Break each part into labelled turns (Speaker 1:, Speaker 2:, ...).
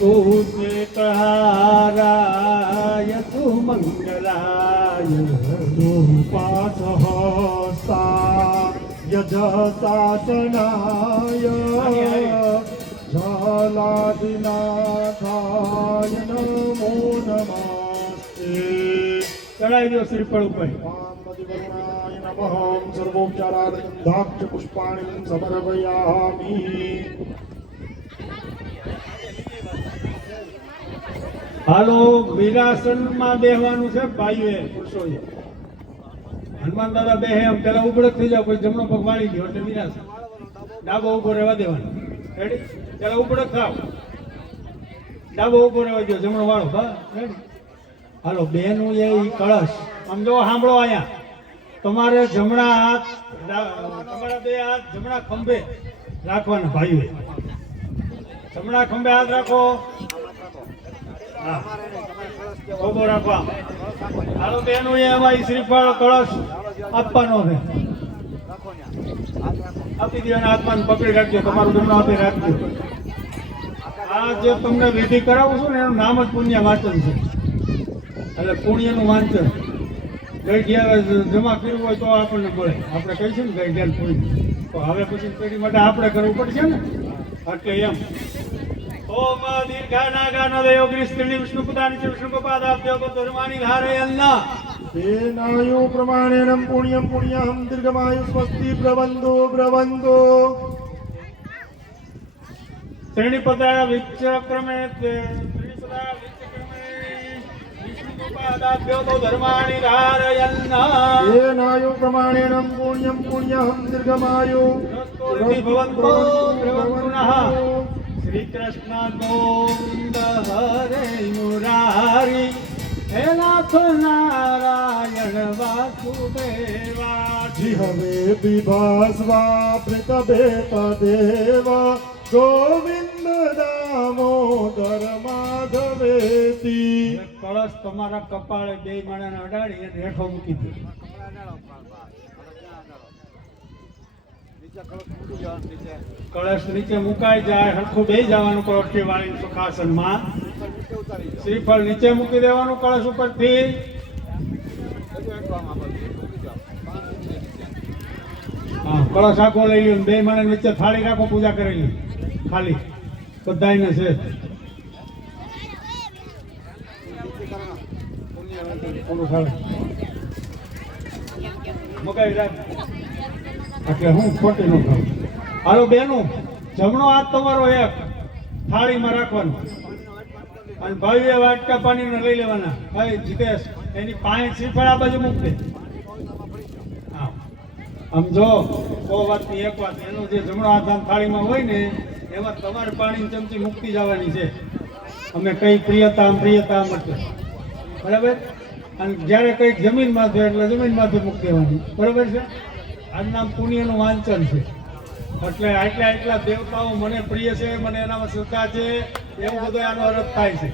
Speaker 1: कुशेतहाराय सुमङ्गलाय
Speaker 2: रूपासहसा यजसासनाय झालादिनाथाय नमो नमस्ते
Speaker 1: ચડાવી દો શ્રીફળ ઉપર
Speaker 2: वामदिवरुणाय नमः सर्वोपचारादि पुष्पाणि समर्पयामि
Speaker 1: હાલો વિરાસનમાં બેહવાનું છે ભાઈઓએ પુરુષોએ હનુમાન દાદા બેહે એમ, પેલા ઉબળક થઈ જાવ પછી જમણો પગ વાળી ગયો એટલે વિરાસન ડાબો ઊભો રહેવા દેવાનો. રેડી પેલા ઉબળક થાવ. ડાબો ઊભો રહેવા દો જમણો વાળો. હા રેડી હાલો, બેનું એ કળશ. આમ જો, સાંભળો અહીંયા. તમારે જમણા હાથ તમારા બે હાથ જમણા ખંભે રાખવાના, ભાઈઓએ. જમણા ખંભે હાથ રાખો. ઊભો રાખવા. હાલો એ અમારી શ્રીફળ કળશ આપવાનો છે. આપી દો એના હાથમાં પકડી રાખજો. તમારું જમણો હાથે રાખજો. આ જે તમને વિધિ કરાવું છું ને, એનું નામ જ પુણ્ય વાંચન છે. એટલે પુણ્યનું વાંચન. ગઈ ઘેર જમા કર્યું હોય તો આપણને મળે. આપણે કહીશું ને ગઈ ગયા પુણ્ય. તો હવે પછી પેઢી માટે આપણે કરવું પડશે ને? એટલે એમ. ಓಂ ದೀರ್ಘಾನಾಗಾನದಯೋಗ್ರಿಸ್ತ್ರೀ ವಿಷ್ಣುಪುತಾನಿಚ
Speaker 2: ವಿಷ್ಣುಪಪಾದಾಬ್ದ್ಯೋಗಧರ್ಮಾಣಿ ಧಾರಯನ್ನ ತೇನಾಯು ಪ್ರಮಾಣೇನ ಪುಣ್ಯಂ ಪುಣ್ಯಹಂ ದೀರ್ಘಮಾಯು ಸ್ವಸ್ತಿ
Speaker 1: ಬ್ರವಂದು ಬ್ರವಂದು ಶ್ರೇಣಿಪದ ವಿಚಕ್ರಮೇ ಶ್ರೇಣಿಪದ ವಿಚಕ್ರಮೇ ವಿಷ್ಣುಪಪಾದಾಬ್ದ್ಯೋಗೋ ಧರ್ಮಾಣಿ ಧಾರಯನ್ನ
Speaker 2: ತೇನಾಯು ಪ್ರಮಾಣೇನ ಪುಣ್ಯಂ ಪುಣ್ಯಹಂ ದೀರ್ಘಮಾಯು
Speaker 1: ಭವಂತೋ ಬ್ರವಂತುನಃ શ્રી કૃષ્ણ ગોવિંદ હરે મુરારી હે નાથ નારાયણ વાસુદેવા.
Speaker 2: જી હવે વિભાસવા પ્રિત બેતા દેવા ગોવિંદ દામોદર માધવેતી
Speaker 1: કળશ તમારા કપાળે બે માણા અડાડી રેઠો મૂકી દીધું. કળશ નીચે. મુકાઈ જાય હરખું બે જવાનું કળશી વાળી સુખાસનમાં. શ્રીફળ નીચે મૂકી દેવાનું કળશ ઉપરથી. હા કળશ આખો લઈ લ્યો બે માણસ નીચે થાળી રાખો પૂજા કરેલી ખાલી. બધાને છે. મુકાઈ. રાખ. એટલે હું ખોટી ન ખાઉં હાલો બેનું, જમણો હાથ તમારો એક, થાળીમાં રાખવાનો. અને ભાઈએ વાટકા પાણીને લઈ લેવાના. ભાઈ, જીતેશ, એની પાંચ શ્રીફળ આ બાજુ મૂકતે હા. આમ જો સો વાતની એક વાત, એનો જે જમણો હાથ આમ થાળીમાં હોય ને, એમાં તમારે પાણીની ચમચી મૂકતી જવાની છે. અમે કઈ પ્રિયતા પ્રિયતા માટે બરાબર? અને જ્યારે કંઈક જમીનમાં થયું એટલે જમીનમાંથી મૂકી દેવાની. બરાબર છે? આજના પુણ્યનું વાંચન છે. એટલે આટલા આટલા દેવતાઓ મને પ્રિય છે, મને એનામાં શ્રદ્ધા છે, એવું બધો આનો અર્થ થાય છે.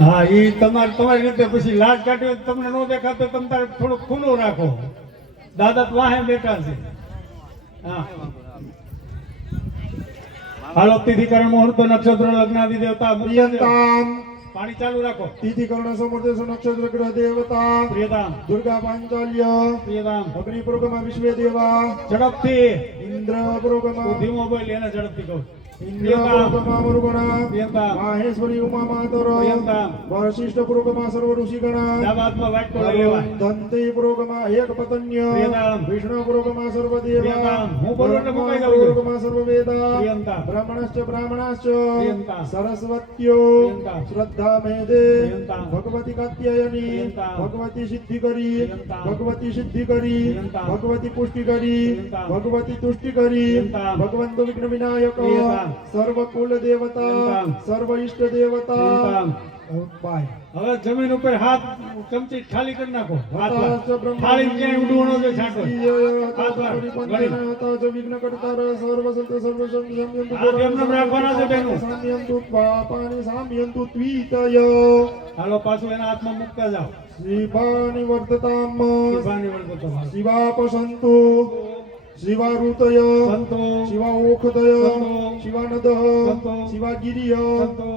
Speaker 1: હા, એ તમારે, તમારી રીતે પછી લાજ કાઢવી તમને ન દેખાતો, તમે તારે થોડુંક ખુલ્લું રાખો. દાદા તો વાહે બેઠા છે. હા. હાલો, તિથિકરણ મુહૂર્ત, નક્ષત્ર લગ્ન આદિ
Speaker 2: દેવતા
Speaker 1: પાણી ચાલુ રાખો.
Speaker 2: તિથિ કરુણા સમર્થસો નક્ષત્ર ગ્રહ
Speaker 1: દેવતા.
Speaker 2: પ્રિયદાન દુર્ગા
Speaker 1: પાંચાલ્ય.
Speaker 2: પ્રિયદાન અગ્નિ પુરોગમા
Speaker 1: વિશ્વ
Speaker 2: દેવા. ઝડપથી.
Speaker 1: ઇન્દ્ર પુરોગમા ધીમો બોલ એને ઝડપથી કહું માહેશ્વરી ઉમા માતર વશિષ્ઠ પુરોગમા સર્વ ઋષિગણા
Speaker 2: ધંતે પુરોગમા એક
Speaker 1: પતન્ય
Speaker 2: વિષ્ણુ પુરોગમા
Speaker 1: સર્વ
Speaker 2: દેવા
Speaker 1: પુરોગમા
Speaker 2: સર્વ વેદા
Speaker 1: બ્રાહ્મણશ્ચ
Speaker 2: બ્રાહ્મણાશ્ચ સરસ્વત્યો
Speaker 1: શ્રદ્ધા
Speaker 2: મેદે ભગવતી
Speaker 1: કાત્યાયની
Speaker 2: ભગવતી સિદ્ધિ
Speaker 1: કરી
Speaker 2: ભગવતી સિદ્ધિ
Speaker 1: કરી
Speaker 2: ભગવતી પુષ્ટિ
Speaker 1: કરી
Speaker 2: ભગવતી તુષ્ટિ કરી
Speaker 1: ભગવંત
Speaker 2: વિઘ્ન વિનાયક સર્વ
Speaker 1: કુલ
Speaker 2: દેવતા સર્વ ઈષ્ટ
Speaker 1: દેવતા
Speaker 2: બાય
Speaker 1: હવે જમીન ઉપર હાથ ચમચી ખાલી કરી નાખો.
Speaker 2: ખાલી વિઘ્ન કરતા સર્વ સંત સર્વ
Speaker 1: સંયમ રાખવાના છે
Speaker 2: તું ત્વિતય.
Speaker 1: હાલો પાછું એના હાથમાં મુકતા જાઓ.
Speaker 2: શિવાની વર્ધતામ
Speaker 1: શિવાની વર્ધતામ શિવા
Speaker 2: પસંતુ શિવારુતય
Speaker 1: સંતો
Speaker 2: શિવાઓખદય
Speaker 1: સંતો
Speaker 2: શિવાનદ શિવાગિરિય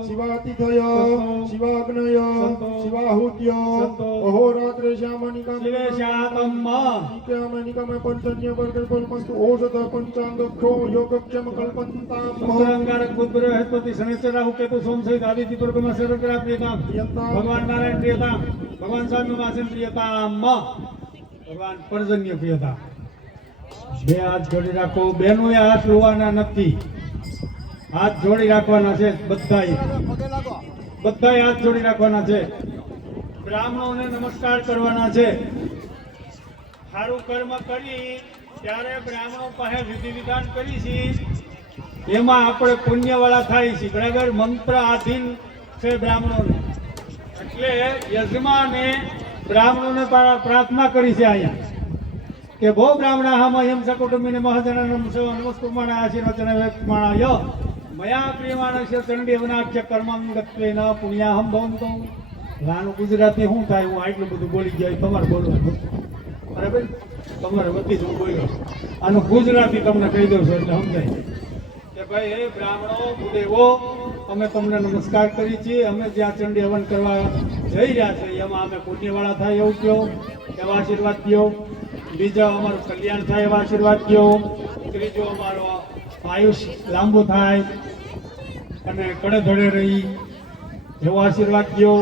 Speaker 2: શિવાતિથય શિવાગ્નય શિવાહુત્ય અહોરાત્રે શ્યામનિકામ
Speaker 1: શિવે શાતમ
Speaker 2: નિકામ પંચન્ય વર્ગ કલ્પસ્તુ ઔષધ પંચાંગક્ષો યોગક્ષમ કલ્પંતામ
Speaker 1: અંગારક બુદ્ધ બૃહસ્પતિ શનિશ્ચર રાહુ કેતુ સોમ સહિત આદિત્ય પ્રગમ સર્વગ્રહ પ્રિયતામ ભગવાન નારાયણ પ્રિયતામ ભગવાન સ્વામી વાસન પ્રિયતામ ભગવાન પર્જન્ય પ્રિયતા. બે હાથ જોડી રાખો. બેનો એ હાથ લોવાના નથી. હાથ જોડી રાખવાના છે બધાય બધાય હાથ જોડી રાખવાના છે. બ્રાહ્મણોને નમસ્કાર કરવાના છે. સારું કર્મ કરી, ત્યારે બ્રાહ્મણો પાસે વિધિ વિધાન કરી છે. એમાં આપણે પુણ્યવાળા થાય છે. બરાબર? મંત્ર આધીન છે બ્રાહ્મણોને. એટલે યજમાને બ્રાહ્મણોને પ્રા- પ્રાર્થના કરી છે અહીંયા. કે ભો બ્રાહ્મણા હમ એમ સકુટુંબીને મહજન નમસ્કુમાણ આશીર્વચન વેત્માણાય મયા પ્રિયમાણસ્ય ચંડીવનાખ્ય કર્મં ગત્વેન પુણ્યાહમ ભવંતો. આનું ગુજરાતી શું થાય હું આટલું બધું બોલી ગયો તમારે બોલવાનું બરાબર તમારે વતી જ હું બોલ્યો આનું ગુજરાતી તમને કહી દઉં છું એટલે સમજાય કે ભાઈ, હે બ્રાહ્મણો ભૂદેવો અમે તમને નમસ્કાર કરી છીએ. અમે જ્યાં ચંડી હવન કરવા જઈ રહ્યા છે એમાં અમે પુણ્યવાળા થાય એવું કહો, એવા આશીર્વાદ દો. બીજા અમારું કલ્યાણ થાય એવા આશીર્વાદ દો ત્રીજો અમારો આયુષ લાંબુ થાય અને કડે ધડે રહી એવો આશીર્વાદ દો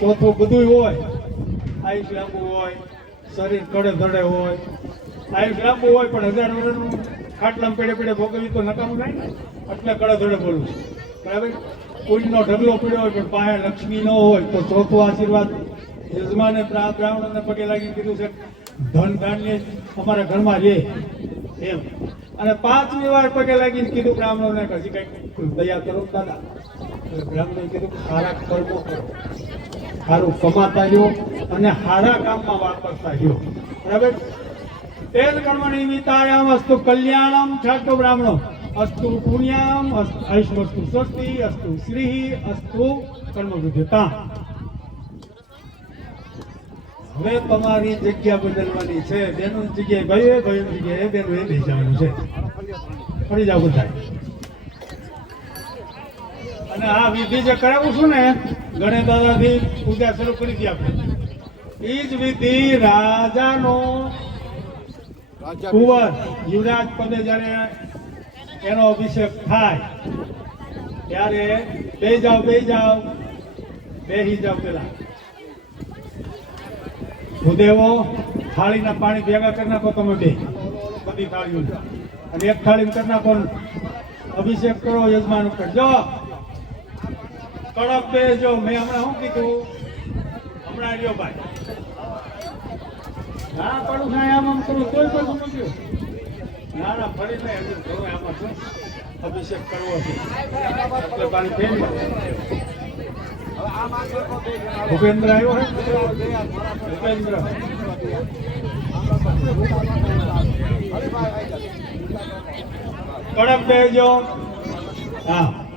Speaker 1: ચોથું બધું હોય, આયુષ લાંબુ હોય, શરીર કડે ધડે હોય. આયુષ લાંબુ હોય પણ હજાર વર્ષનું ખાટલામ પેડે પેડે ભોગવી તો નકામું થાય ને? એટલે કડે ધડે બોલું છું. બરાબર? કોઈનો ઢગલો પીડ્યો હોય પણ પાસે લક્ષ્મી ન હોય તો ચોથો આશીર્વાદ યજમાને બ્રાહ્મણોને પગે લાગી કીધું છે. ધન ધાન્ય અમારા ઘરમાં રહે એમ. અને પાંચમી વાર પગે લાગીને કીધું બ્રાહ્મણોને હજી કંઈક દયા કરો દાદા. બ્રાહ્મણે કીધું સારા કર્મો કરો. સારું કમાતા રહ્યો અને સારા કામમાં વાપરતા રહ્યો. બરાબર? તેલ કર્મણી વિતાયામ અસ્તુ કલ્યાણમ છાટો બ્રાહ્મણો. અસ્તુ પુણ્યામ, અસ્તુ સ્વસ્તિ, અસ્તુ શ્રી, અસ્તુ કર્મ વિદ્યતા હવે તમારી જગ્યા બદલવાની છે, બેનો જગ્યાએ ભાઈ ભાઈ જગ્યાએ બેનો એ લઈ જવાનું છે. ફરી જાવ બધા. અને આ વિધિ જે કરાવું છું ને, ગણેશ દાદાથી પૂજા શરૂ કરી હતી આપણે. એ જ વિધિ રાજાનો કુંવર. યુવરાજ પદે જ્યારે એનો અભિષેક થાય, ત્યારે બે જાઓ બે જાઓ, બેહી જાઓ પેલા ભૂદેવો થાળીના પાણી ભેગા કરી નાખો તમે બે. બધી થાળીઓ. અને એક થાળી કરી નાખો અભિષેક કરો, યજમાન ઉપર. જો. કડક જો મેં હમણાં શું કીધું? હમણાં રહ્યો ભાઈ. ના પડું ના આમ આમ કરું. તોય કોઈ સમજ્યું. ના ના, ફરી નહીં. હજુ આમાં શું અભિષેક કરવો છે. પાણી
Speaker 3: હવે આ માણસો તો બે જણા
Speaker 1: ભૂપેન્દ્ર આવ્યો. ભૂપેન્દ્ર. કડક બેજો હા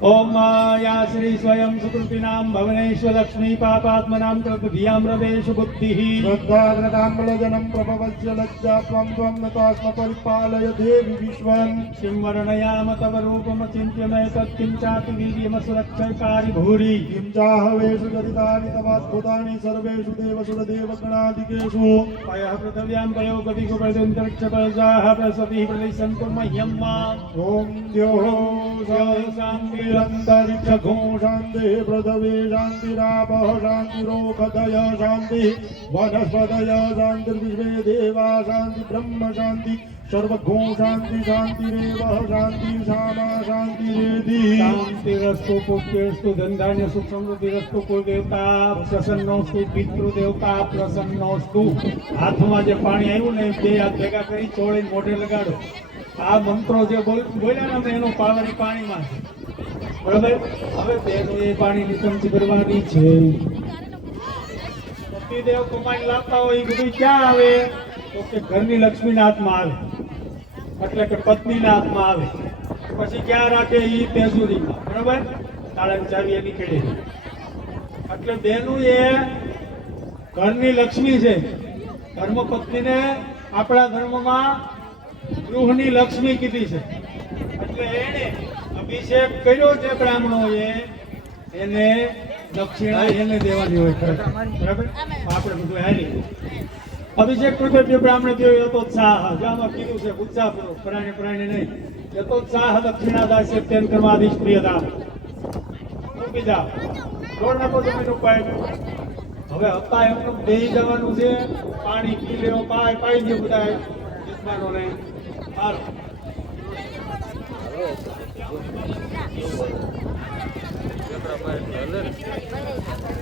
Speaker 1: ઓમ યા શ્રી સ્વયં સુકૃતિનામ ભવનેશ્વલક્ષ્મી પાપાત્મનામ કલ્પધિયામ રવેશ બુદ્ધિ
Speaker 2: શ્રદ્ધાગ્રતામ્બળજનમ પ્રભવસ્ય લજ્જા ત્વં ત્વં નતાસ્મ પરિપાલય દેવી વિશ્વં
Speaker 1: કિં વર્ણયામ તવ રૂપમ ચિંત્યમે તત્કિં ચાતિ વીર્યમ સુરક્ષણકારી ભૂરી
Speaker 2: કિં ચાહવેષુ ચરિતાનિ તવાદ્ભુતાનિ સર્વેષુ દેવસુર
Speaker 1: દેવગણાદિકેષુ પયઃ પૃથવ્યામ પયો ગતિગો પયદુંતરિક્ષ પયસાહ પ્રસતિઃ
Speaker 2: પ્રતિસંતો મહ્યમ્મા ઓમ દ્યોઃ સાંગે शान्तिरन्तरिक्षघो शान्तिः पृथिवी शान्तिरापः शान्तिरोखदय शान्तिः वनस्पतय शान्तिर्विश्वे देवा शान्ति ब्रह्म शान्ति सर्वघो शान्ति शान्तिरेव शान्ति क्षमा शान्तिरेधि
Speaker 1: शान्तिरस्तु पुष्पेस्तु धन्धान्य सुख समृद्धिरस्तु કુલદેવતા પ્રસન્નોસ્તુ પિતૃદેવતા પ્રસન્નોસ્તુ હાથમાં જે પાણી આવ્યું ને બે હાથ ભેગા કરી ચોળીને મોઢે લગાડો આ મંત્રો જે બોલ બોલ્યા ને અમે એનો પાવર એ પાણીમાં છે બરાબર હવે બેનો એ પાણીની ચમચી ભરવાની છે. પતિદેવ કમાઈને લાવતા હોય એ બધું ક્યાં આવે? તો કે ઘરની લક્ષ્મીના હાથમાં આવે. એટલે કે પત્નીના હાથમાં આવે. પછી ક્યાં રાખે એ તેજુરીમાં. બરાબર? તાળાની ચાવી એની કેળે એટલે બેનું એ ઘરની લક્ષ્મી છે. ધર્મપત્નીને આપણા ધર્મમાં ગૃહની લક્ષ્મી કીધી છે. એટલે એને અભિષેક કર્યો છે બ્રાહ્મણોએ, એને દક્ષિણા એને દેવાની હોય. બરાબર? આપણે બધું હારી અભિષેક પૂર્વે બે બ્રાહ્મણ થયો યથોત્સાહ જામાં કીધું છે, ઉત્સાહ પ્રાણી પ્રાણી નહીં. યથોત્સાહ દક્ષિણા દાસ્ય તેન કર્માદિશ પ્રિયતા બીજા જા દોડ નાખો જમીન ઉપાય. હવે હતા એમનું બેહી જવાનું છે. પાણી પી લેવો પાય પાઈ દે બધા યજમાનોને હાલો.
Speaker 4: પાસે